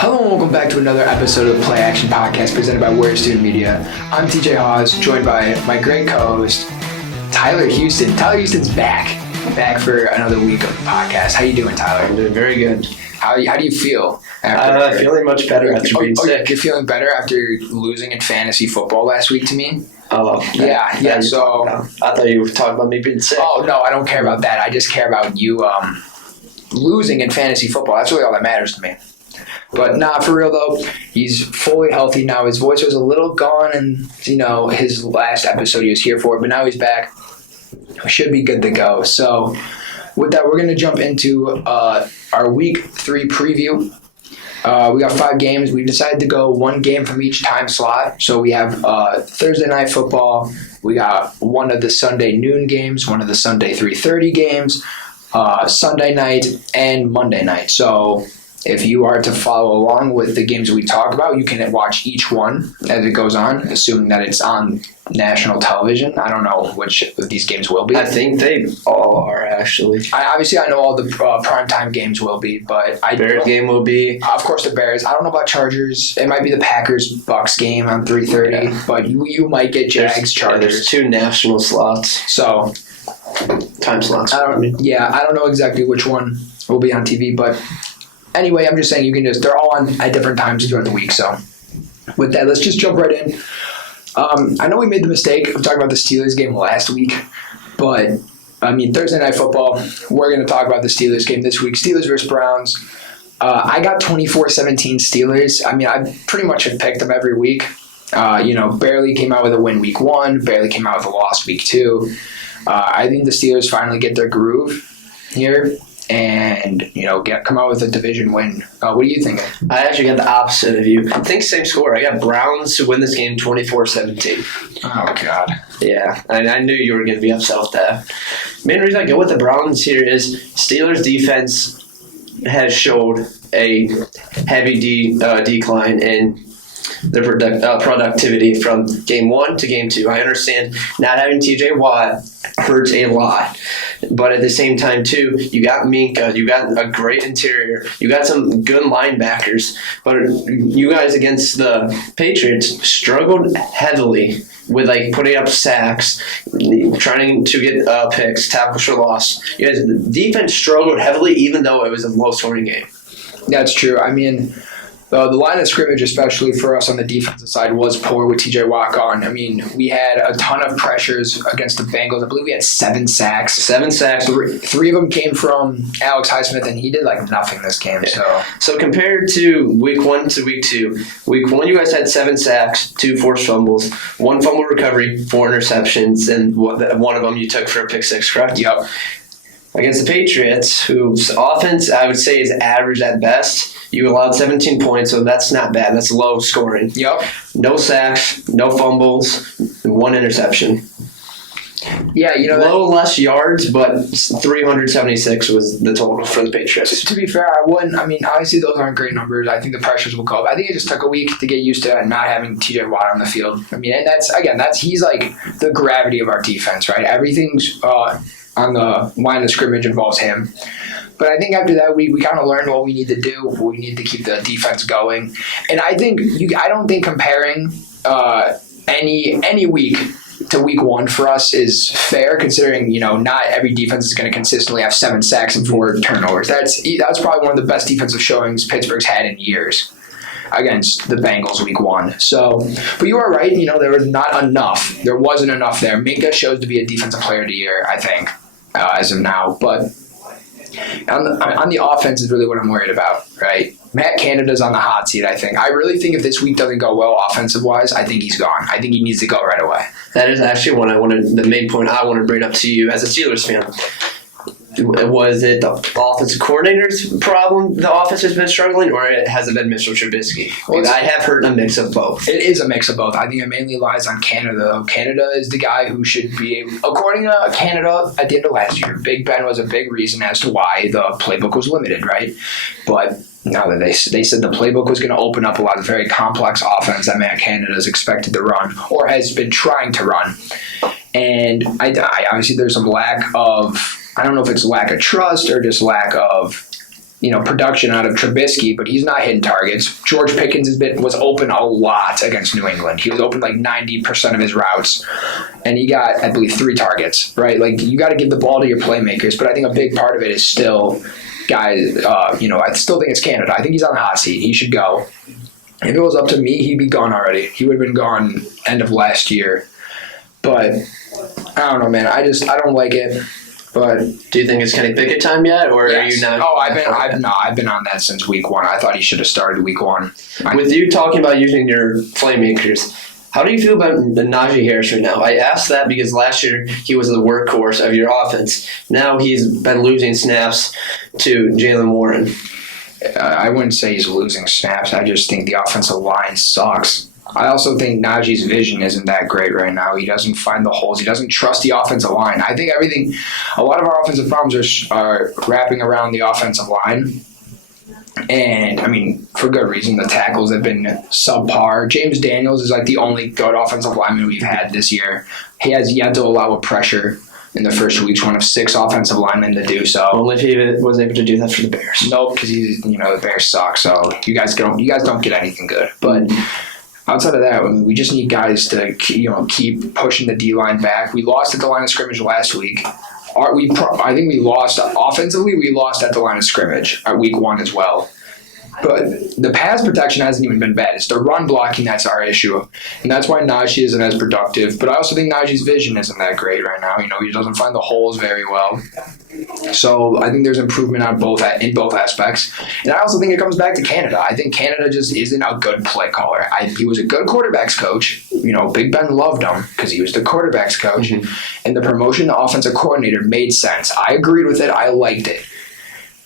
Hello and welcome back to another episode of the Play Action Podcast presented by Warrior Student Media. I'm TJ Haws, joined by my great co-host, Tyler Houston. Tyler Houston's back for another week of the podcast. How you doing, Tyler? I'm doing very good. How do you feel? Feeling much better after being sick. You're feeling better after losing in fantasy football last week to me? Oh, yeah. So I thought you were talking about me being sick. Oh no, I don't care about that. I just care about you losing in fantasy football. That's really all that matters to me. But nah, for real though, he's fully healthy now. His voice was a little gone, and his last episode he was here for, but now he's back. Should be good to go. So with that, we're gonna jump into our week 3 preview. We got 5 games. We decided to go 1 game from each time slot. So we have Thursday night football. We got one of the Sunday noon games, one of the Sunday 3:30 games, Sunday night, and Monday night. So if you are to follow along with the games we talk about, you can watch each one as it goes on, assuming that it's on national television. I don't know which of these games will be. I think they all are, actually. I know all the primetime games will be, but Bears game will be. Of course, the Bears. I don't know about Chargers. It might be the Packers-Bucks game on 3:30, but you might get Jags-Chargers. There's 2 national slots. So time slots. I don't know exactly which one will be on TV, but anyway, I'm just saying they're all on at different times throughout the week. So with that, let's just jump right in. I know we made the mistake of talking about the Steelers game last week, but Thursday night football, we're going to talk about the Steelers game this week. Steelers versus Browns. I got 24-17 Steelers. I pretty much have picked them every week. Barely came out with a win week 1, barely came out with a loss week 2. I think the Steelers finally get their groove here and come out with a division win. What do you think? I actually got the opposite of you. I think same score. I got Browns to win this game 24-17. Oh God. Yeah, I knew you were going to be upset with that. Main reason I go with the Browns here is Steelers defense has showed a heavy decline in their productivity from game 1 to game 2. I understand not having TJ Watt hurts a lot, but at the same time too, you got Minka, you got a great interior, you got some good linebackers, but you guys against the Patriots struggled heavily with putting up sacks, trying to get picks, tackles for loss. You guys, the defense struggled heavily, even though it was a low-scoring game. That's true. The line of scrimmage, especially for us on the defensive side, was poor with TJ Watt gone. We had a ton of pressures against the Bengals. I believe we had 7 sacks. 7 sacks. 3 of them came from Alex Highsmith, and he did nothing this game. So compared to week 1 to week 2, week 1 you guys had 7 sacks, 2 forced fumbles, 1 fumble recovery, 4 interceptions, and one of them you took for a pick 6, correct? Yep. Against the Patriots, whose offense I would say is average at best, you allowed 17 points, so that's not bad. That's low scoring. Yep. No sacks, no fumbles, 1 interception. Yeah, less yards, but 376 was the total for the Patriots. To be fair, I wouldn't. Obviously those aren't great numbers. I think the pressures will go up. I think it just took a week to get used to not having TJ Watt on the field. And he's the gravity of our defense, right? Everything's on the line of scrimmage involves him. But I think after that week, we kind of learned what we need to do. We need to keep the defense going. And I don't think comparing any week to week 1 for us is fair, considering not every defense is going to consistently have 7 sacks and 4 turnovers. That's probably one of the best defensive showings Pittsburgh's had in years against the Bengals week 1. So, but you are right. There was not enough. There wasn't enough there. Minka shows to be a defensive player of the year, I think, as of now. But on the offense is really what I'm worried about, right? Matt Canada's on the hot seat, I think. I really think if this week doesn't go well offensive-wise, I think he's gone. I think he needs to go right away. That is actually the main point I want to bring up to you as a Steelers fan. Was it the offensive coordinator's problem the offense has been struggling, or has it been Mitchell Trubisky? Well, I have heard a mix of both. It is a mix of both. I think it mainly lies on Canada, though. Canada is the guy who should be, according to Canada, at the end of last year, Big Ben was a big reason as to why the playbook was limited, right? But now that they said the playbook was going to open up a lot of very complex offense that Matt Canada is expected to run, or has been trying to run. And I obviously there's some lack of, I don't know if it's lack of trust or just lack of production out of Trubisky, but he's not hitting targets. George Pickens was open a lot against New England. He was open like 90% of his routes, and he got, I believe, 3 targets, right? Like, you got to give the ball to your playmakers, but I think a big part of it is still guys, I still think it's Canada. I think he's on the hot seat. He should go. If it was up to me, he'd be gone already. He would have been gone end of last year. But I don't know, man. I don't like it. But do you think it's Kenny Pickett time yet, or yes. are you not? Oh, I've been on that since week 1. I thought he should have started week 1. With you talking about using your playmakers, how do you feel about Najee Harris right now? I asked that because last year he was the workhorse of your offense. Now he's been losing snaps to Jaylen Warren. I wouldn't say he's losing snaps. I just think the offensive line sucks. I also think Najee's vision isn't that great right now. He doesn't find the holes. He doesn't trust the offensive line. I think a lot of our offensive problems are wrapping around the offensive line. And, I mean, for good reason. The tackles have been subpar. James Daniels is like the only good offensive lineman we've had this year. He has yet to allow a pressure in the first 2 weeks, one of 6 offensive linemen to do so. Only if he was able to do that for the Bears. Nope, because the Bears suck. So you guys don't get anything good. But outside of that, we just need guys to keep pushing the D line back. We lost at the line of scrimmage last week. I think we lost offensively. We lost at the line of scrimmage at week 1 as well. But the pass protection hasn't even been bad. It's the run blocking that's our issue. And that's why Najee isn't as productive. But I also think Najee's vision isn't that great right now. He doesn't find the holes very well. So I think there's improvement in both aspects. And I also think it comes back to Canada. I think Canada just isn't a good play caller. He was a good quarterbacks coach. Big Ben loved him because he was the quarterbacks coach. Mm-hmm. And the promotion to offensive coordinator made sense. I agreed with it. I liked it.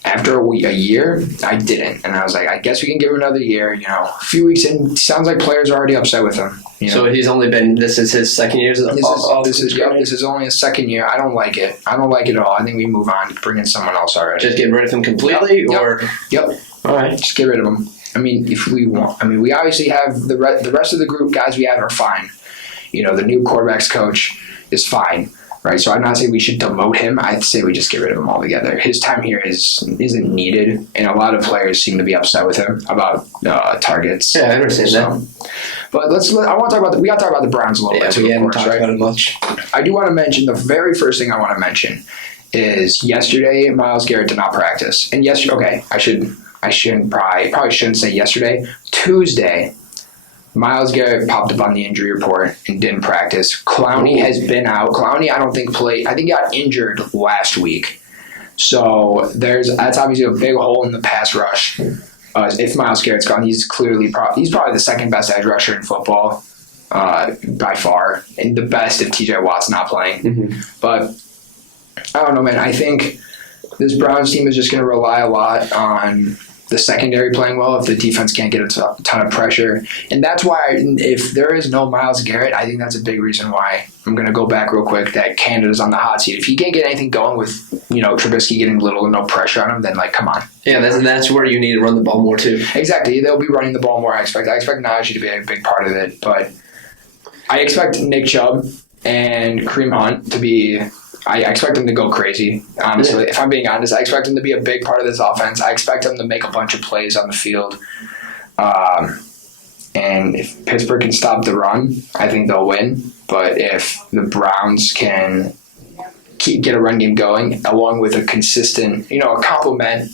After a year, I didn't. And I was like, I guess we can give him another year. A few weeks in, sounds like players are already upset with him. So he's only this is his second year? This is only his second year. I don't like it. I don't like it at all. I think we move on, bring in someone else already. Just get rid of him completely? Yep. All right. Just get rid of him. If we want. We obviously have the rest of the group guys we have are fine. The new quarterbacks coach is fine. Right, so I'm not saying we should demote him. I'd say we just get rid of him altogether. His time here isn't needed, and a lot of players seem to be upset with him about targets. Yeah, I understand that. But I want to talk about we got to talk about the Browns a little bit. We haven't talked about it much. I do want to mention the very first thing I want to mention is yesterday Myles Garrett did not practice, and I shouldn't say yesterday. Tuesday, Myles Garrett popped up on the injury report and didn't practice. Clowney has been out. Clowney, I don't think played. I think he got injured last week. So that's obviously a big hole in the pass rush. If Myles Garrett's gone, he's probably the second best edge rusher in football by far, and the best if T.J. Watt's not playing. Mm-hmm. But I don't know, man. I think this Browns team is just going to rely a lot on the secondary playing well if the defense can't get a ton of pressure. And that's why if there is no Myles Garrett, I think that's a big reason why I'm going to go back real quick that Canada's on the hot seat. If you can't get anything going with, Trubisky getting little or no pressure on him, then come on. Yeah, that's where you need to run the ball more too. Exactly. They'll be running the ball more, I expect. I expect Najee to be a big part of it, but I expect Nick Chubb and Kareem Hunt to be I expect him to go crazy, honestly. If I'm being honest, I expect him to be a big part of this offense. I expect him to make a bunch of plays on the field. And if Pittsburgh can stop the run, I think they'll win. But if the Browns can get a run game going, along with a consistent, a complement.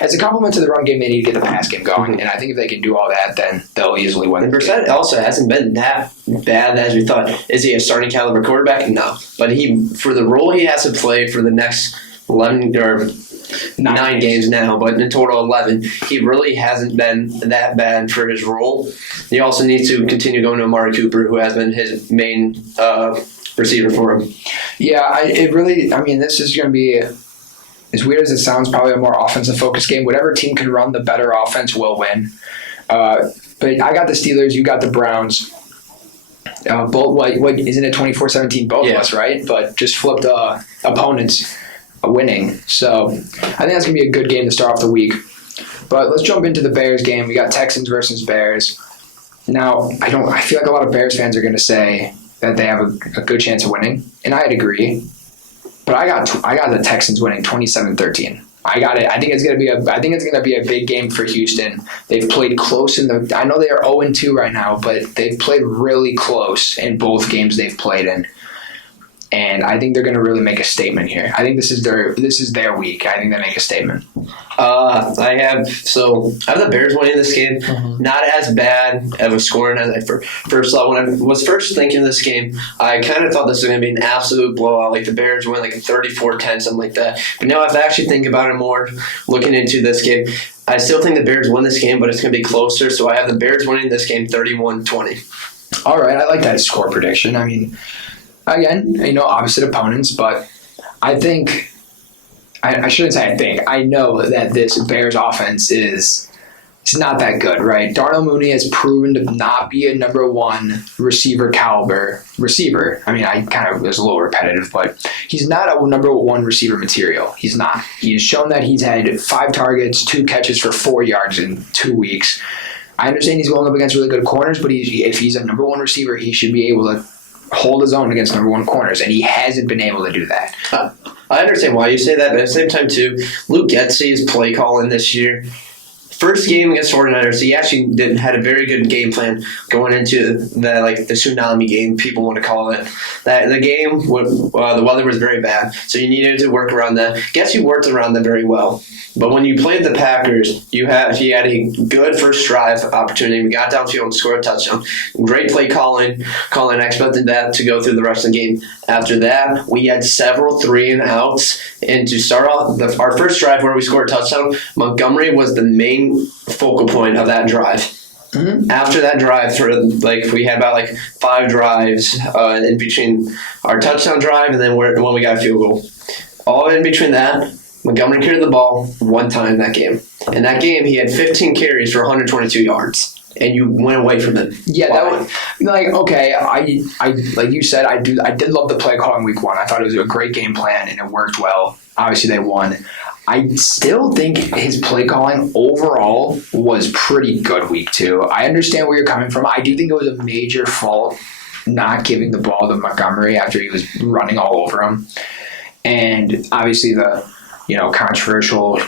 As a complement to the run game, they need to get the pass game going. Mm-hmm. And I think if they can do all that, then they'll easily win. And Brissett also hasn't been that bad as we thought. Is he a starting caliber quarterback? No. But for the role he has to play for the next 11 or 9 games now, but in total 11, he really hasn't been that bad for his role. He also needs to continue going to Amari Cooper, who has been his main receiver for him. Yeah, this is going to be, as weird as it sounds, probably a more offensive-focused game. Whatever team can run the better offense will win. But I got the Steelers, you got the Browns. Both, what isn't it 24-17 both of us, right? But just flipped opponents winning. So I think that's going to be a good game to start off the week. But let's jump into the Bears game. We got Texans versus Bears. Now, I feel like a lot of Bears fans are going to say that they have a good chance of winning, and I'd agree. But I got the Texans winning 27-13. I got it. I think it's gonna be a big game for Houston. They've played close I know they are 0-2 right now, but they've played really close in both games they've played in. And I think they're going to really make a statement here. I think this is their week. I think they make a statement. I have the Bears winning this game. Mm-hmm. Not as bad of a scoring as I first thought. When I was first thinking this game, I kind of thought this was going to be an absolute blowout. Like the Bears win like a 34-10, something like that. But now if I actually think about it more, looking into this game, I still think the Bears win this game, but it's going to be closer. So I have the Bears winning this game 31-20. All right, I like that score prediction. I mean, again, opposite opponents, but I think I shouldn't say I think. I know that this Bears offense it's not that good, right? Darnell Mooney has proven to not be a number one receiver caliber receiver. I mean, I kind of was a little repetitive, but he's not a number one receiver material. He's not. He's shown that he's had 5 targets, 2 catches for 4 yards in 2 weeks. I understand he's going up against really good corners, but if he's a number one receiver, he should be able to hold his own against number one corners, and he hasn't been able to do that. I understand why you say that, but at the same time, too, Luke Getsy's play calling this year. First game against the 49ers, he actually had a very good game plan going into the tsunami game, people want to call it. The game, the weather was very bad, so you needed to work around that. Getsy worked around that very well. But when you played the Packers, he had a good first drive opportunity. We got downfield and scored a touchdown. Great play calling. I expected that to go through the rest of the game. After that, we had several 3-and-outs. And to start off our first drive where we scored a touchdown, Montgomery was the main focal point of that drive. Mm-hmm. After that drive, we had about 5 drives in between our touchdown drive and then when we got a field goal. All in between that, Montgomery carried the ball 1 time that game. In that game, he had 15 carries for 122 yards. And you went away from him. Yeah, that was okay. I like you said, I did love the play calling week 1. I thought it was a great game plan and it worked well. Obviously, they won. I still think his play calling overall was pretty good week 2. I understand where you're coming from. I do think it was a major fault not giving the ball to Montgomery after he was running all over him, and obviously the controversial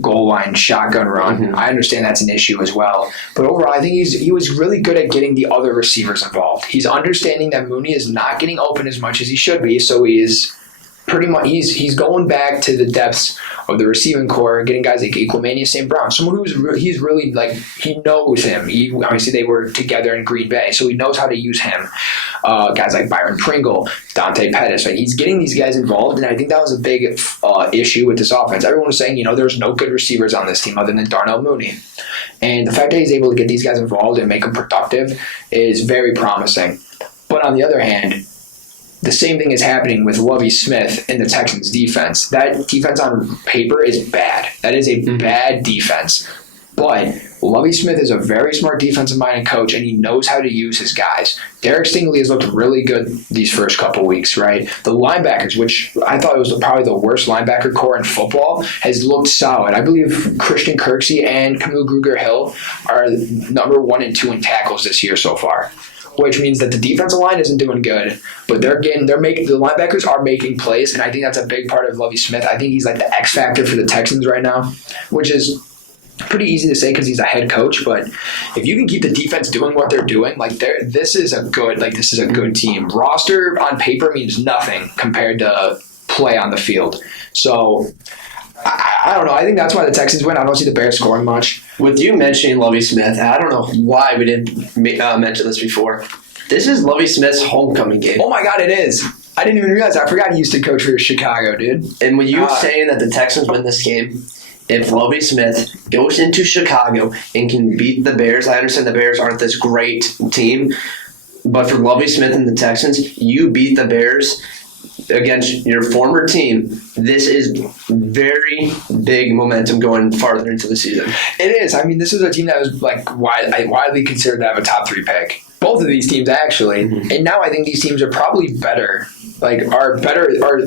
goal line shotgun run. Mm-hmm. I understand that's an issue as well. But overall, I think he was really good at getting the other receivers involved. He's understanding that Mooney is not getting open as much as he should be, so he is pretty much he's going back to the depths of the receiving core, getting guys like Equimania St. Brown, someone he's really he knows him. Obviously they were together in Green Bay, so he knows how to use him. Guys like Byron Pringle, Dante Pettis, he's getting these guys involved, and I think that was a big issue with this offense. Everyone was saying, there's no good receivers on this team other than Darnell Mooney. And the fact that he's able to get these guys involved and make them productive is very promising. But on the other hand, the same thing is happening with Lovie Smith in the Texans defense. That defense on paper is bad. That is a bad defense. But Lovie Smith is a very smart defensive-minded coach, and he knows how to use his guys. Derek Stingley has looked really good these first couple weeks, right? The linebackers, which I thought was probably the worst linebacker core in football, has looked solid. I believe Christian Kirksey and Camille Grugier-Hill are number 1 and 2 in tackles this year so far, which means that the defensive line isn't doing good, but the linebackers are making plays, and I think that's a big part of Lovie Smith. I think he's like the X factor for the Texans right now, which is pretty easy to say because he's a head coach. But if you can keep the defense doing what they're doing, this is a good team. Roster on paper means nothing compared to play on the field. So I don't know. I think that's why the Texans win. I don't see the Bears scoring much. With you mentioning Lovie Smith, I don't know why we didn't mention this before. This is Lovie Smith's homecoming game. Oh my God, it is. I didn't even realize. I forgot he used to coach for Chicago, dude. And when you saying that the Texans win this game, if Lovie Smith goes into Chicago and can beat the Bears, I understand the Bears aren't this great team, but for Lovie Smith and the Texans, you beat the Bears against your former team. This is very big momentum going farther into the season. It is. I mean, this is a team that was widely considered to have a top 3 pick. Both of these teams, actually. Mm-hmm. And now I think these teams are probably better, are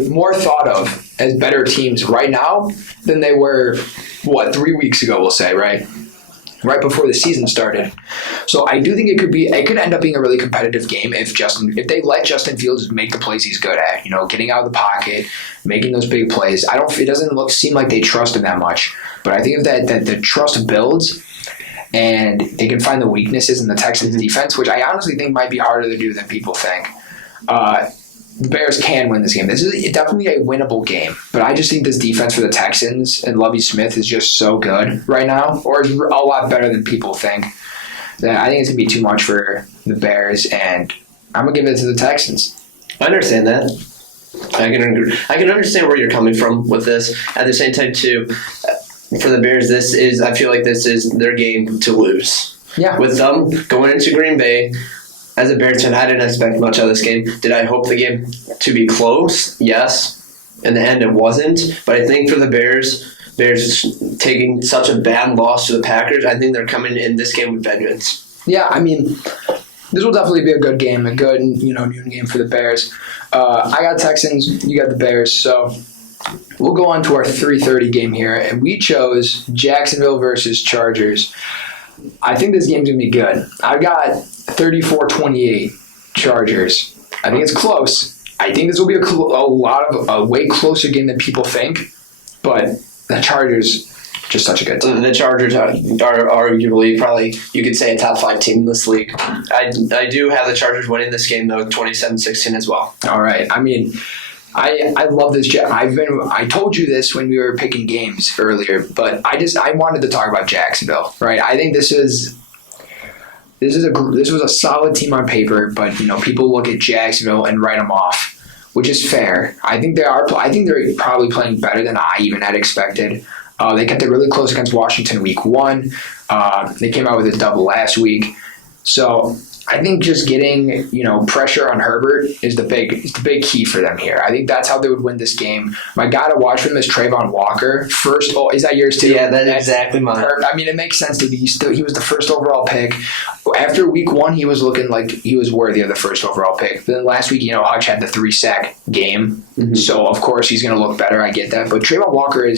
more thought of as better teams right now than they were, 3 weeks ago, we'll say, right? right before the season started. So I do think it could end up being a really competitive game if they let Justin Fields make the plays he's good at, getting out of the pocket, making those big plays. It doesn't seem like they trust him that much. But I think that the trust builds and they can find the weaknesses in the Texans defense, which I honestly think might be harder to do than people think. The Bears can win this game. This is definitely a winnable game, but I just think this defense for the Texans and Lovie Smith is just so good right now, or is a lot better than people think. That I think it's going to be too much for the Bears, and I'm going to give it to the Texans. I understand that. I can understand where you're coming from with this. At the same time, too, for the Bears, I feel like this is their game to lose. Yeah. With them going into Green Bay, as a Bears fan, I didn't expect much out of this game. Did I hope the game to be close? Yes. In the end, it wasn't. But I think for the Bears taking such a bad loss to the Packers, I think they're coming in this game with vengeance. Yeah, I mean, this will definitely be a good game, a good noon game for the Bears. I got Texans, you got the Bears, so we'll go on to our 3:30 game here, and we chose Jacksonville versus Chargers. I think this game's going to be good. I got 34-28 Chargers. I think it's close. I think this will be a way closer game than people think, but the Chargers, just such a good team. The Chargers are arguably probably, you could say, a top 5 team in this league. I do have the Chargers winning this game, though, 27-16 as well. All right. I mean, I love this. I told you this when we were picking games earlier, but I wanted to talk about Jacksonville, right? I think this was a solid team on paper, but people look at Jacksonville and write them off, which is fair. I think they're probably playing better than I even had expected. They kept it really close against Washington week 1. They came out with a double last week. So I think just getting pressure on Herbert is the big key for them here. I think that's how they would win this game. My guy to watch for them is Trayvon Walker. First, is that yours too? Yeah, that's exactly mine. I mean, it makes sense that he was the first overall pick. After week 1, he was looking like he was worthy of the first overall pick. Then last week, Hutch had the 3-sack game, so of course he's going to look better. I get that, but Trayvon Walker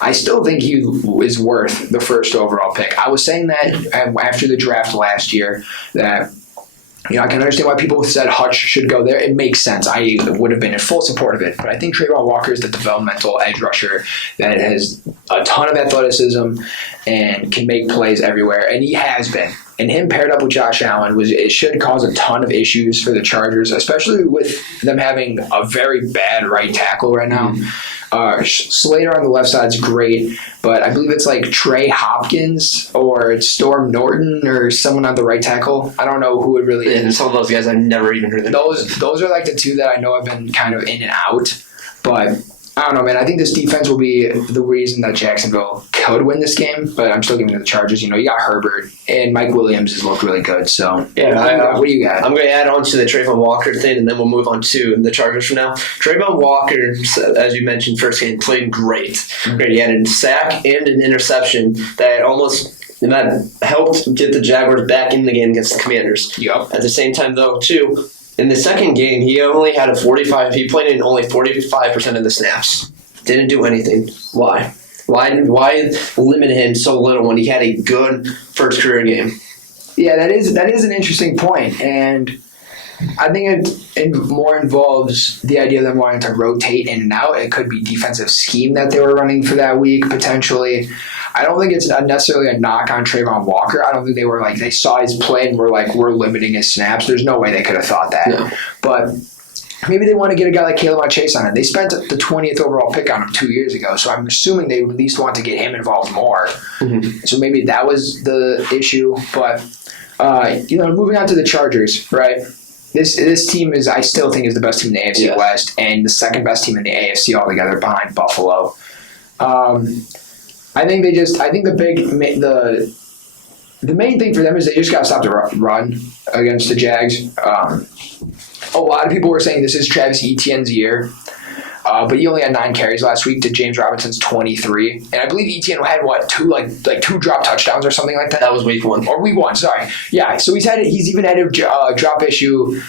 I still think he is worth the first overall pick. I was saying that after the draft last year that. I can understand why people said Hutch should go there. It makes sense. I would have been in full support of it. But I think Trayvon Walker is the developmental edge rusher that has a ton of athleticism and can make plays everywhere. And he has been. And him paired up with Josh Allen it should cause a ton of issues for the Chargers, especially with them having a very bad right tackle right now. Slater on the left side is great, but I believe it's like Trey Hopkins or it's Storm Norton or someone on the right tackle. I don't know who it really is. And some of those guys I've never even heard of. Those are like the two that I know have been kind of in and out, but I don't know, man. I think this defense will be the reason that Jacksonville could win this game, but I'm still giving it to the Chargers. You got Herbert, and Mike Williams has looked really good. So, yeah, what do you got? I'm going to add on to the Trayvon Walker thing, and then we'll move on to the Chargers from now. Trayvon Walker, as you mentioned, first game, played great. He had a sack and an interception that helped get the Jaguars back in the game against the Commanders. Yep. At the same time, though, too, in the second game, he only had he played in only 45% of the snaps. Didn't do anything. Why? Why limit him so little when he had a good first career game? Yeah, that is an interesting point, and I think it more involves the idea of them wanting to rotate in and out. It could be defensive scheme that they were running for that week, potentially. I don't think it's necessarily a knock on Trayvon Walker. I don't think they saw his play and were like, we're limiting his snaps. There's no way they could have thought that. No. But maybe they want to get a guy like Caleb Chase on it. They spent the 20th overall pick on him 2 years ago, so I'm assuming they would at least want to get him involved more. So maybe that was the issue. But, moving on to the Chargers, right? This team I still think is the best team in the AFC West and the second best team in the AFC altogether behind Buffalo. I think the main thing for them is they just got to stop the run against the Jags. A lot of people were saying this is Travis Etienne's year, but he only had 9 carries last week to James Robinson's 23, and I believe Etienne had two drop touchdowns or something like that. That was week 1. Or week 1, sorry. Yeah, so he's even had a drop issue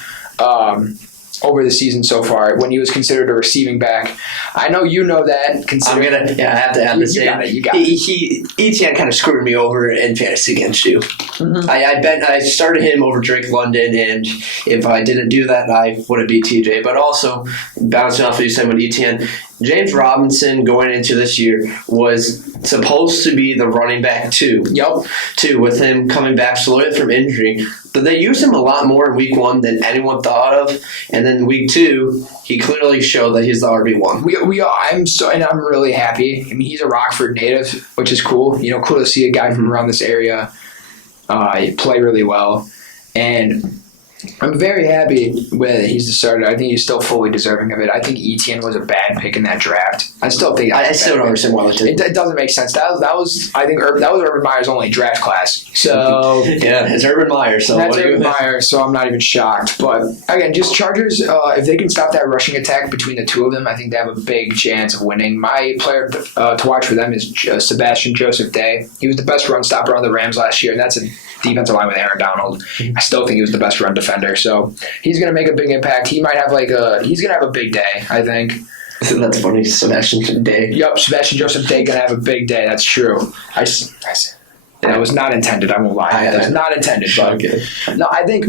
over the season so far when he was considered a receiving back. I know you know that. I have to add this in. You got it. Etienne kind of screwed me over in fantasy against you. Mm-hmm. I started him over Drake London, and if I didn't do that, I would have beat TJ. But also, bouncing off what you said with Etienne, James Robinson going into this year was supposed to be the running back too. Yep. Too, with him coming back slowly from injury. But they used him a lot more in week 1 than anyone thought of. And then week 2, he clearly showed that he's the RB1. I'm really happy. I mean, he's a Rockford native, which is cool. Cool to see a guy from around this area play really well. And I'm very happy with he's the starter. I think he's still fully deserving of it. I think Etienne was a bad pick in that draft. I still think I still don't understand why it doesn't make sense. That was I think that was Urban Meyer's only draft class. So yeah, it's Urban Meyer. So that's Urban Meyer. So I'm not even shocked. But again, just Chargers. If they can stop that rushing attack between the two of them, I think they have a big chance of winning. My player to watch for them is Sebastian Joseph Day. He was the best run stopper on the Rams last year, and that's a defensive line with Aaron Donald. I still think he was the best run defender. So he's going to make a big impact. He might have he's going to have a big day, I think. That's funny. Sebastian Day. Yep, Sebastian Joseph Day going to have a big day. That's true. That was not intended. I won't lie. That was not intended. But okay. No, I think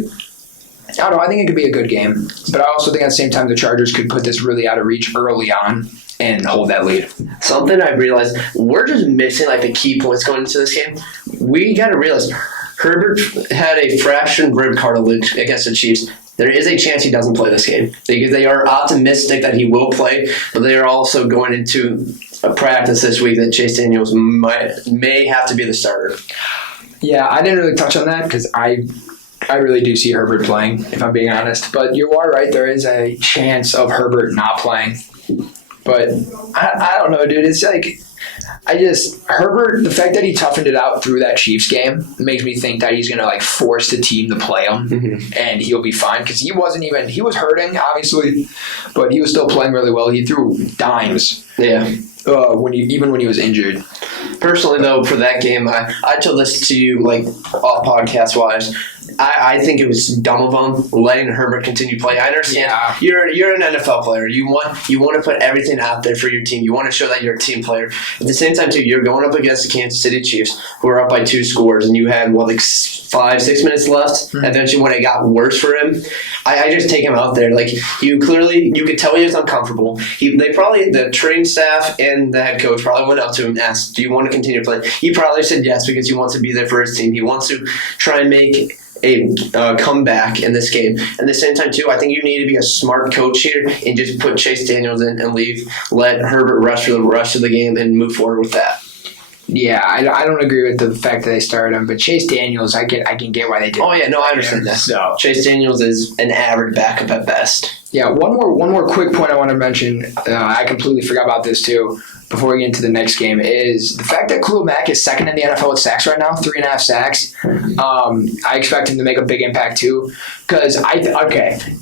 it could be a good game. But I also think at the same time the Chargers could put this really out of reach early on and hold that lead. Something I realized, we're just missing the key points going into this game. We got to realize Herbert had a fractured rib cartilage against the Chiefs. There is a chance he doesn't play this game. They are optimistic that he will play, but they are also going into a practice this week that Chase Daniels may have to be the starter. Yeah, I didn't really touch on that because I really do see Herbert playing, if I'm being honest. But you are right. There is a chance of Herbert not playing. But I don't know, dude. It's Herbert, the fact that he toughened it out through that Chiefs game makes me think that he's going to force the team to play him and he'll be fine because he was hurting, obviously, but he was still playing really well. He threw dimes. Yeah. When he was injured. Personally, though, for that game, I told this to you, off podcast-wise. I think it was dumb of them letting Herbert continue to play. I understand. Yeah. You're an NFL player. You want to put everything out there for your team. You want to show that you're a team player. At the same time, too, you're going up against the Kansas City Chiefs, who are up by 2 scores, and you had 5-6 minutes left. And then when it got worse for him, I just take him out there. You could tell he was uncomfortable. The training staff and the head coach probably went up to him and asked, "Do you want to continue to play?" He probably said yes because he wants to be there for his team. He wants to try and make a comeback in this game. At the same time, too, I think you need to be a smart coach here and just put Chase Daniels in and let Herbert rest for the rest of the game and move forward with that. Yeah, I don't agree with the fact that they started him, but Chase Daniels, I can get why they did. Oh yeah, no, I understand that. So Chase Daniels is an average backup at best. Yeah, one more quick point I want to mention. I completely forgot about this too. Before we get into the next game, is the fact that Khalil Mack is second in the NFL with sacks right now, 3.5 sacks. I expect him to make a big impact too, because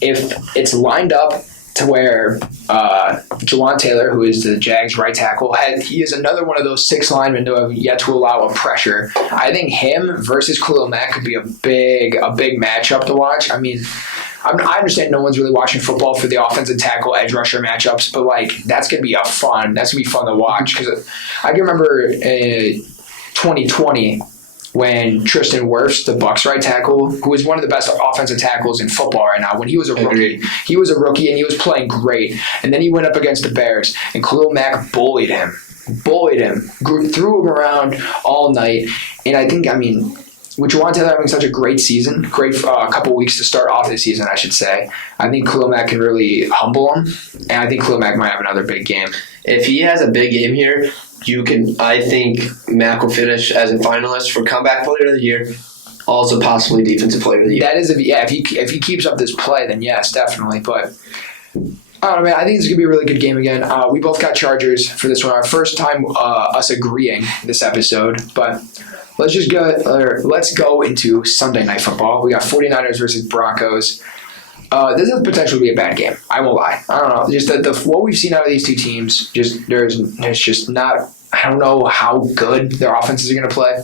if it's lined up to where Jawan Taylor, who is the Jags right tackle, he is another one of those 6 linemen who have yet to allow a pressure. I think him versus Khalil Mack could be a big matchup to watch. I mean, I understand no one's really watching football for the offensive tackle edge rusher matchups, but that's gonna be fun to watch because I can remember 2020 when Tristan Wirfs, the Bucs right tackle, who is one of the best offensive tackles in football right now, when he was a rookie. He was a rookie and he was playing great. And then he went up against the Bears and Khalil Mack bullied him, threw him around all night. And with Jawan Taylor having such a great season, couple weeks to start off the season, I should say, I think Khalil Mack can really humble him, and I think Khalil Mack might have another big game. If he has a big game here, I think Mack will finish as a finalist for Comeback Player of the Year, also possibly Defensive Player of the Year. That is, if he keeps up this play, then yes, definitely. But I don't know, man. I think it's gonna be a really good game again. We both got Chargers for this one. Our first time us agreeing this episode, but. Let's go into Sunday Night Football. We got 49ers versus Broncos. This has potential to be a bad game. I won't lie. I don't know. Just what we've seen out of these two teams, there's just not. I don't know how good their offenses are going to play.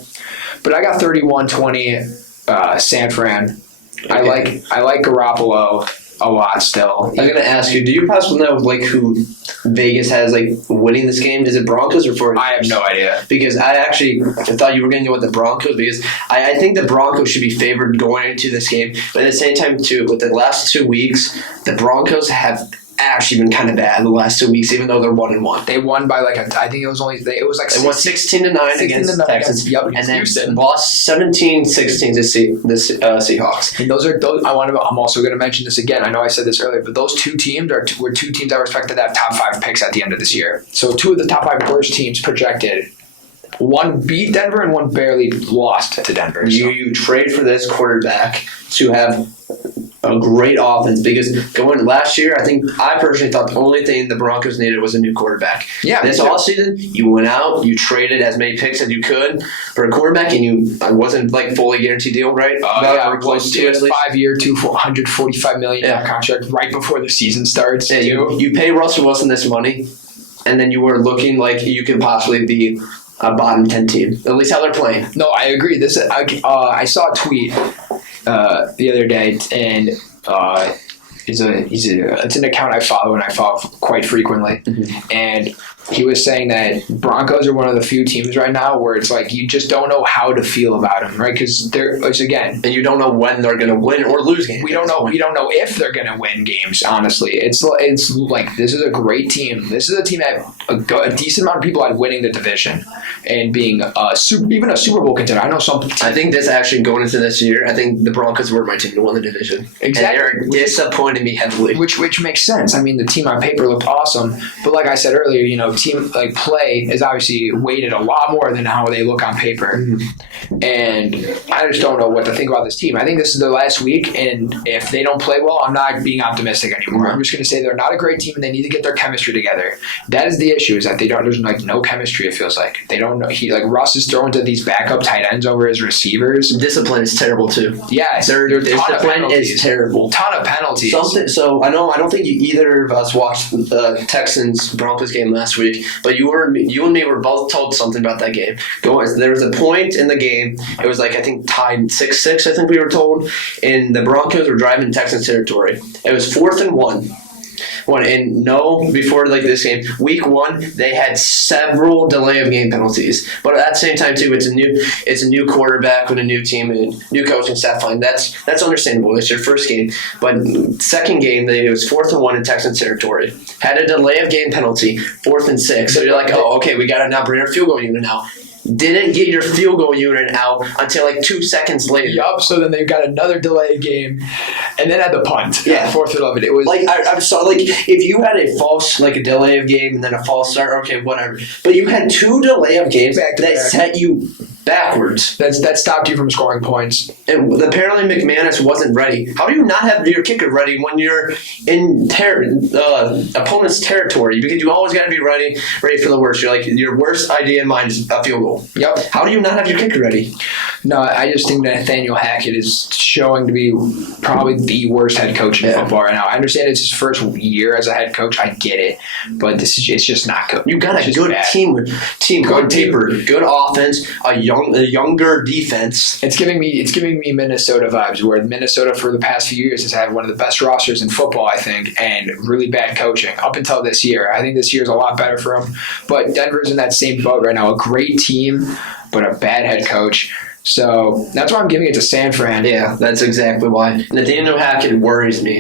But I got 31-20 San Fran. Okay. I like Garoppolo. a lot still. I'm gonna ask you: do you possibly know like who Vegas has like winning this game? Is it Broncos or 49ers? I have no idea. Because I thought you were going to go with the Broncos because I think the Broncos should be favored going into this game. But at the same time, too, with the last 2 weeks, the Broncos have actually been kind of bad the last 2 weeks, even though they're 1-1. They won by like I think it was only they won 16-9 against Texans, and then Houston. Lost 17-16 to the Seahawks. And I'm also going to mention this again. I know I said this earlier, but those two teams were two teams I respected that have top 5 picks at the end of this year. So 2 of the top 5 worst teams projected. One beat Denver and one barely lost to Denver. You trade for this quarterback to have a great offense because going last year, I personally thought the only thing the Broncos needed was a new quarterback. Yeah, this offseason, you went out, you traded as many picks as you could for a quarterback, and it wasn't like fully guaranteed deal, right? Yeah, close to it. 5-year, $245 million contract right before the season starts. Yeah, you pay Russell Wilson this money, and then you were looking like you could possibly be a bottom 10 team. At least how they're playing. No, I agree. I saw a tweet the other day, and it's an account I follow and I follow quite frequently, and he was saying that Broncos are one of the few teams right now where it's like you just don't know how to feel about them, right? Because and you don't know when they're going to win or lose games. We don't know if they're going to win games. Honestly, it's like this is a great team. This is a team that a decent amount of people had winning the division and being even a Super Bowl contender. I know some. I think this actually going into this year, I think the Broncos were my team to win the division. Exactly, and they're disappointing me heavily. Which makes sense. I mean, the team on paper looked awesome, but like I said earlier, team like play is obviously weighted a lot more than how they look on paper. And I just don't know what to think about this team. I think this is their last week, and if they don't play well, I'm not being optimistic anymore. I'm just going to say they're not a great team and they need to get their chemistry together. That is the issue, is that there's like no chemistry, it feels like. They don't know. Russ is throwing to these backup tight ends over his receivers. Discipline is terrible too. Yeah, their discipline is terrible. Ton of penalties. So I don't think either of us watched the Texans Broncos game last week, but you and me were both told something about that game. There was a point in the game, it was like I think tied 6-6, I think we were told, and the Broncos were driving Texans territory. It was 4th and 1. Before like this game, week 1, they had several delay of game penalties. But at the same time too, it's a new quarterback with a new team and new coaching staff. Fine, that's understandable. It's your first game, but second game, it was 4th and 1 in Texans territory. Had a delay of game penalty, 4th and 6. So you're like, oh, okay, we got to now bring our field goal unit now. Didn't get your field goal unit out until like 2 seconds later. Yup. So then they've got another delay game, and then at the punt. Yeah, 4th and 11. It was like I saw like if you had a false like a delay of game and then a false start, okay, whatever. But you had 2 delay of games that set you backwards. That stopped you from scoring points. And apparently McManus wasn't ready. How do you not have your kicker ready when you're in opponent's territory? Because you always got to be ready for the worst. You're like your worst idea in mind is a field goal. Yep. How do you not have your kicker ready? No, I just think that Nathaniel Hackett is showing to be probably the worst head coach in football right now. I understand it's his first year as a head coach. I get it, but it's just not good. You got a good team on paper, good offense, a younger defense. It's giving me Minnesota vibes, where Minnesota for the past few years has had one of the best rosters in football, I think, and really bad coaching up until this year. I think this year is a lot better for them, but Denver's in that same boat right now. A great team, but a bad head coach. So that's why I'm giving it to San Fran. Yeah, that's exactly why. Nathaniel Hackett worries me.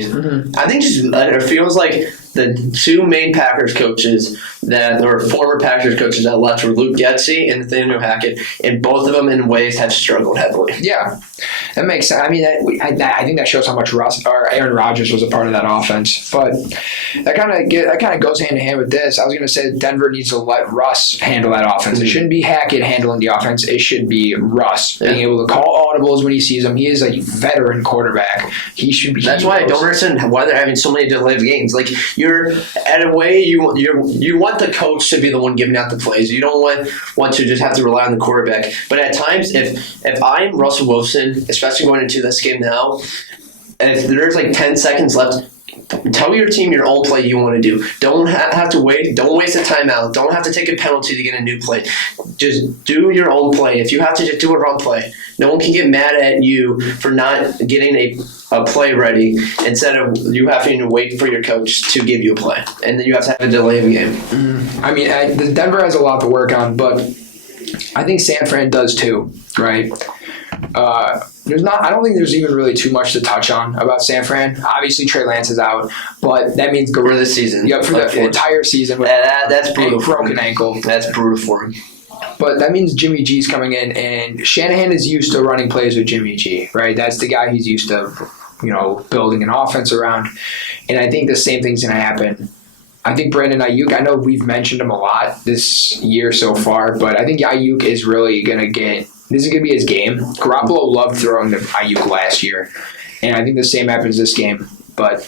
I think it feels like the 2 main Packers coaches former Packers coaches that left were Luke Getsy and Nathaniel Hackett, and both of them in ways have struggled heavily. Yeah, that makes sense. I mean, I think that shows how much Aaron Rodgers was a part of that offense. But that kind of goes hand in hand with this. I was going to say Denver needs to let Russ handle that offense. It shouldn't be Hackett handling the offense. It should be Russ being able to call audibles when he sees them. He is a veteran quarterback. He should be. That's why I don't understand why they're having so many delayed games. Like you're at a way you want the coach to be the one giving out the plays. You don't want to just have to rely on the quarterback. But at times, if I'm Russell Wilson, especially going into this game now, if there's like 10 seconds left, tell your team your old play you want to do. Don't have to wait. Don't waste a timeout. Don't have to take a penalty to get a new play. Just do your own play. If you have to just do a run play, no one can get mad at you for not getting a play ready instead of you having to wait for your coach to give you a play. And then you have to have a delay of a game. I mean, Denver has a lot to work on, but I think San Fran does too, right? I don't think there's even really too much to touch on about San Fran. Obviously, Trey Lance is out, but that means for the season. Yep, for the entire season with that's brutal. A broken ankle. That's brutal for him. But that means Jimmy G's coming in, and Shanahan is used to running plays with Jimmy G, right? That's the guy he's used to, building an offense around. And I think the same thing's going to happen. I think Brandon Ayuk, I know we've mentioned him a lot this year so far, but I think Ayuk is really going to this is going to be his game. Garoppolo loved throwing to Ayuk last year, and I think the same happens this game. But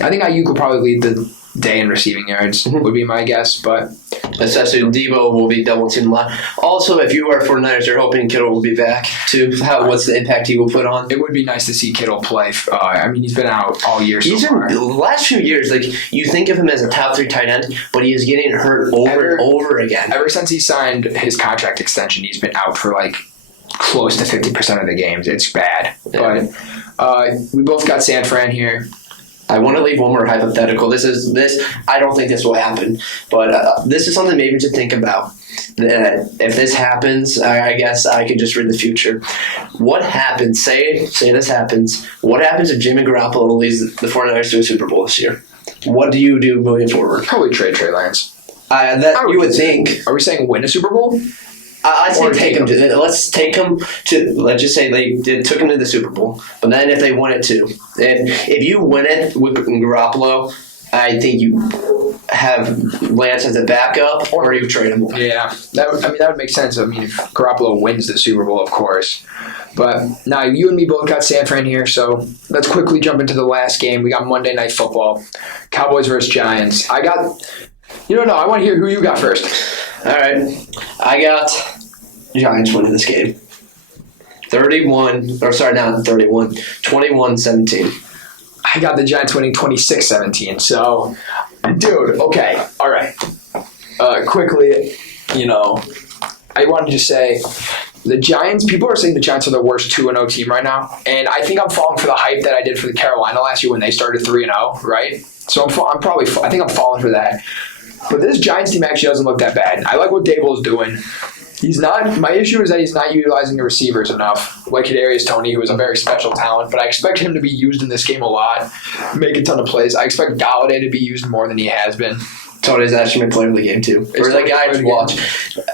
I think Ayuk will probably lead the day in receiving yards, would be my guess. But especially Debo will be double teamed a lot. Also, if you are 49ers, you're hoping Kittle will be back too. What's the impact he will put on? It would be nice to see Kittle play. He's been out all year so far. The last few years, you think of him as a top 3 tight end, but he is getting hurt over and over again. Ever since he signed his contract extension, he's been out for close to 50% of the games. It's bad. Yeah. But we both got San Fran here. I want to leave one more hypothetical. I don't think this will happen, but this is something maybe to think about. If this happens, I guess I could just read the future. What happens? Say this happens. What happens if Jimmy Garoppolo leads the 49ers to a Super Bowl this year? What do you do moving forward? Probably trade Trey Lance. You would think. Are we saying win a Super Bowl? I'd say take him to. Let's take him to. Let's just say took him to the Super Bowl. But then if they won it too, if you win it with Garoppolo, I think you have Lance as a backup, or you trade him away. Yeah, that would make sense. If Garoppolo wins the Super Bowl, of course. But now you and me both got San Fran here, so let's quickly jump into the last game. We got Monday Night Football, Cowboys versus Giants. I want to hear who you got first. All right, I got Giants winning this game. 21-17. I got the Giants winning 26-17. So, dude, okay, all right. Quickly, I wanted to just say the Giants, people are saying the Giants are the worst 2-0 team right now. And I think I'm falling for the hype that I did for the Carolina last year when they started 3-0, right? So I think I'm falling for that. But this Giants team actually doesn't look that bad. I like what Daboll's doing. My issue is that he's not utilizing the receivers enough, like Kadarius Toney, who is a very special talent, but I expect him to be used in this game a lot, make a ton of plays. I expect Galladay to be used more than he has been. Tony's actually been player of the game too. For the guy to watch.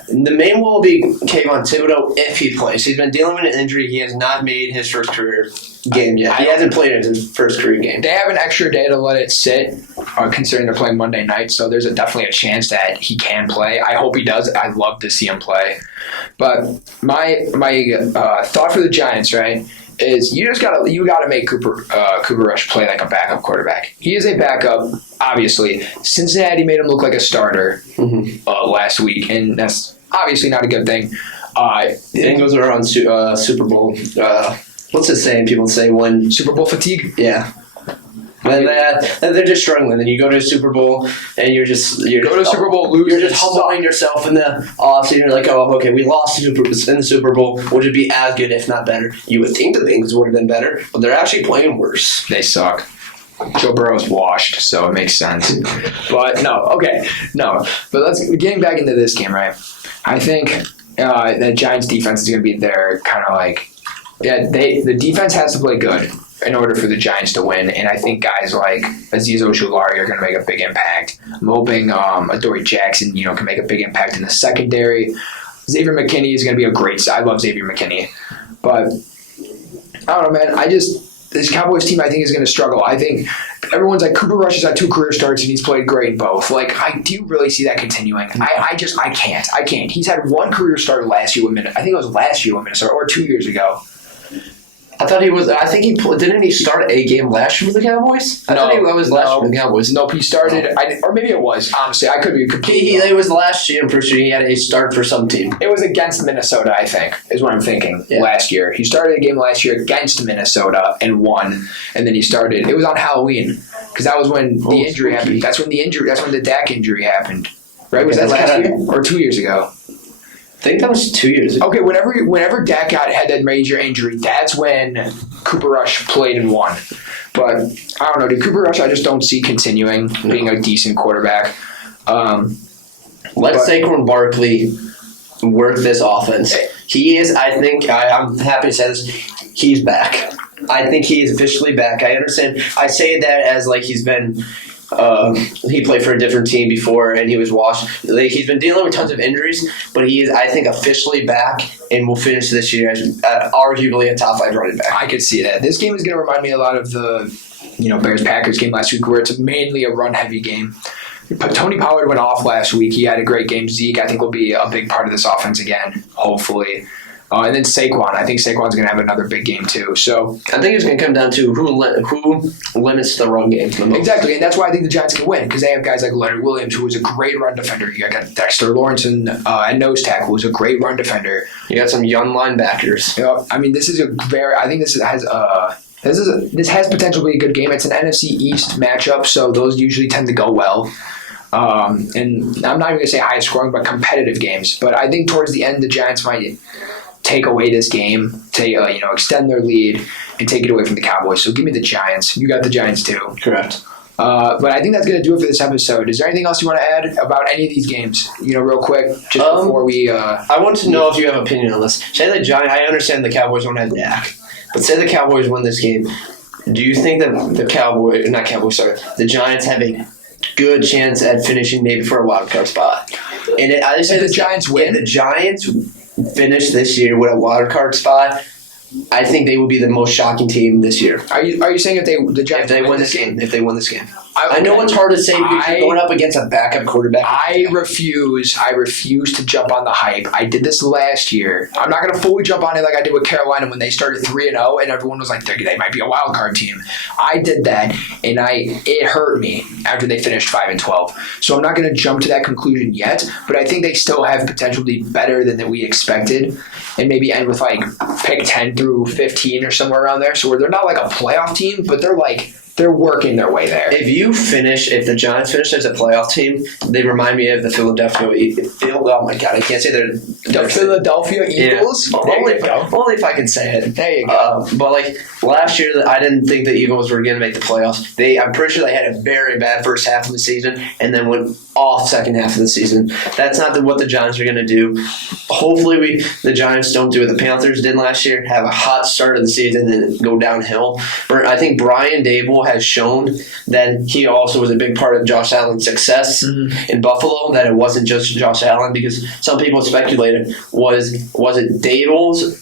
The main one will be Kayvon Thibodeau if he plays. He's been dealing with an injury. He has not made his first career game yet. He hasn't played in his first career game. They have an extra day to let it sit, considering they're playing Monday night, so there's definitely a chance that he can play. I hope he does. I'd love to see him play. But my thought for the Giants, right, is you gotta make Cooper Rush play like a backup quarterback. He is a backup, obviously. Cincinnati made him look like a starter last week, and that's obviously not a good thing. The Bengals are on Super Bowl. What's the saying? People say when Super Bowl fatigue. Yeah. And they're just struggling. Then you go to a Super Bowl and you're go to a Super Bowl, lose. You're just humbling yourself in the offseason. You're like, oh, okay, we lost in the Super Bowl. Would it be as good, if not better? You would think the Bengals would have been better, but they're actually playing worse. They suck. Joe Burrow's washed, so it makes sense. But But getting back into this game, right? I think the Giants' defense is going to be there, kind of the defense has to play good in order for the Giants to win, and I think guys like Azeez Ojulari are going to make a big impact. I'm hoping Adoree Jackson, can make a big impact in the secondary. Xavier McKinney is going to be a great. I love Xavier McKinney, but I don't know, man. This Cowboys team, I think, is going to struggle. I think everyone's like, Cooper Rush has had 2 career starts and he's played great in both. I do really see that continuing. I can't. He's had 1 career start last year with Minnesota. I think it was last year with Minnesota or 2 years ago. I thought he was. I think didn't he start a game last year with the Cowboys? I thought he was last year with the Cowboys. Nope, he started, or maybe it was. Honestly, I could be completely wrong. It was last year. I'm pretty sure he had a start for some team. It was against Minnesota, I think, is what I'm thinking. Yeah. Last year, he started a game last year against Minnesota and won, and then he started. It was on Halloween because that was when the injury happened. That's when the Dak injury happened. Right? Was that last year or 2 years ago? I think that was 2 years ago. Okay, whenever Dak had that major injury, that's when Cooper Rush played and won. But I don't know, dude. Cooper Rush, I just don't see continuing being a decent quarterback. Let Saquon Barkley work this offense. He is, I think, I'm happy to say this, he's back. I think he is officially back. I understand. I say that as like he's been... he played for a different team before, and he was washed. Like, he's been dealing with tons of injuries, but he is, I think, officially back, and will finish this year as arguably a top 5 running back. I could see that. This game is going to remind me a lot of the Bears-Packers game last week, where it's mainly a run-heavy game. Tony Pollard went off last week. He had a great game. Zeke, I think, will be a big part of this offense again, hopefully. And then Saquon. I think Saquon's going to have another big game too. So I think it's going to come down to who limits the run game the most. Exactly, and that's why I think the Giants can win because they have guys like Leonard Williams, who is a great run defender. You got Dexter Lawrence at nose tackle, who's a great run defender. You got some young linebackers. I mean, this is this has potential to be a good game. It's an NFC East matchup, so those usually tend to go well. And I'm not even going to say high scoring, but competitive games. But I think towards the end, the Giants might take away this game, extend their lead, and take it away from the Cowboys. So give me the Giants. You got the Giants too. Correct. But I think that's going to do it for this episode. Is there anything else you want to add about any of these games? Real quick, just before we... I want to know if you have an opinion on this. Say the Giants... I understand the Cowboys don't have Dak, but say the Cowboys win this game. Do you think that the Giants have a good chance at finishing maybe for a wild card spot? And I just say the Giants win. If the Giants finish this year with a wild card spot, I think they will be the most shocking team this year. Are you saying if the Giants win this game? If they win this game, I know it's hard to say because you're going up against a backup quarterback. I refuse to jump on the hype. I did this last year. I'm not going to fully jump on it like I did with Carolina when they started 3-0 and everyone was like, they might be a wild card team. I did that and it hurt me after they finished 5-12. So I'm not going to jump to that conclusion yet, but I think they still have potential to be better than we expected and maybe end with like pick 10 through 15 or somewhere around there. So where they're not like a playoff team, but they're working their way there. If the Giants finish as a playoff team, they remind me of the Philadelphia Eagles. Oh my God, I can't say the Philadelphia Eagles? Yeah. Only if I can say it. There you go. But like last year, I didn't think the Eagles were going to make the playoffs. I'm pretty sure they had a very bad first half of the season and then went off second half of the season. That's not what the Giants are going to do. Hopefully, the Giants don't do what the Panthers did last year, have a hot start of the season and go downhill. But I think Brian Dable has shown that he also was a big part of Josh Allen's success in Buffalo, that it wasn't just Josh Allen, because some people speculated, was it Dable's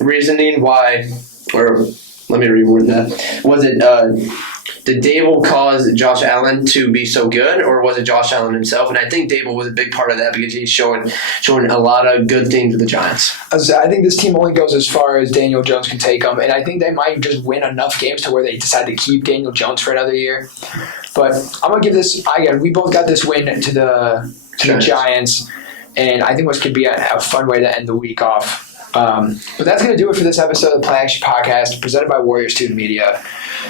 reasoning why, or let me reword that, was it did Dable cause Josh Allen to be so good, or was it Josh Allen himself? And I think Dable was a big part of that because he's showing a lot of good things with the Giants. I think this team only goes as far as Daniel Jones can take them, and I think they might just win enough games to where they decide to keep Daniel Jones for another year. But I'm going to give this, again, we both got this win to the Giants, and I think this could be a fun way to end the week off. But that's going to do it for this episode of the Play Action Podcast, presented by Warrior Student Media.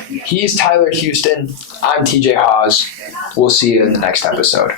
He's Tyler Houston. I'm TJ Haws. We'll see you in the next episode.